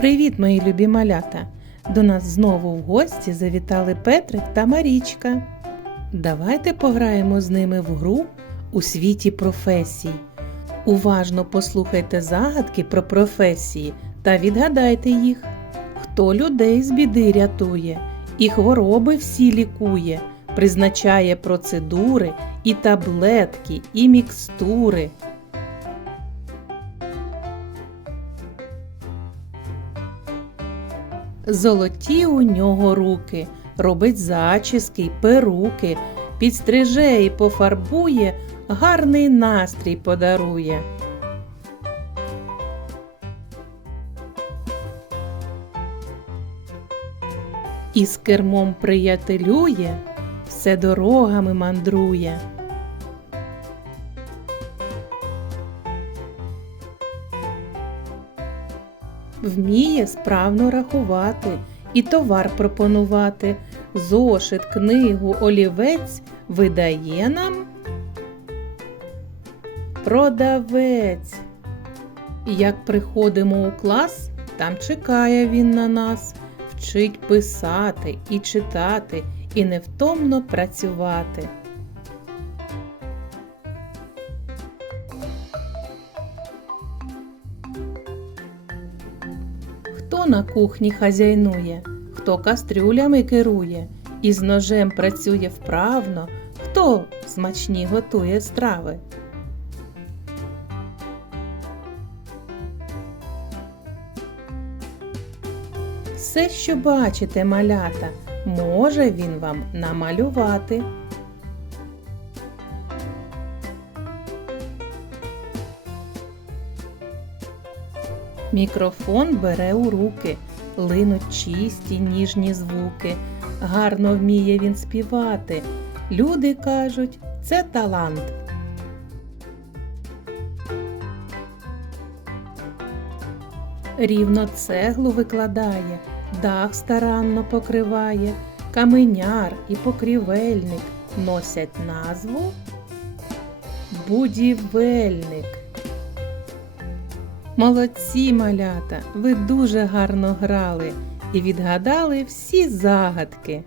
Привіт, мої любі малята! До нас знову в гості завітали Петрик та Марічка. Давайте пограємо з ними в гру у світі професій. Уважно послухайте загадки про професії та відгадайте їх. Хто людей з біди рятує і хвороби всі лікує, призначає процедури і таблетки, і мікстури. Золоті у нього руки, робить зачіски й перуки, підстриже і пофарбує, гарний настрій подарує. І з кермом приятелює, все дорогами мандрує. Вміє справно рахувати і товар пропонувати. Зошит, книгу, олівець видає нам продавець. Як приходимо у клас, там чекає він на нас, вчить писати і читати, і невтомно працювати. Хто на кухні хазяйнує, хто кастрюлями керує, і з ножем працює вправно, хто смачні готує страви. Все, що бачите, малята, може він вам намалювати. Мікрофон бере у руки, линуть чисті ніжні звуки. Гарно вміє він співати. Люди кажуть, це талант. Рівно цеглу викладає, дах старанно покриває, каменяр і покрівельник носять назву будівельник. Молодці малята, ви дуже гарно грали і відгадали всі загадки.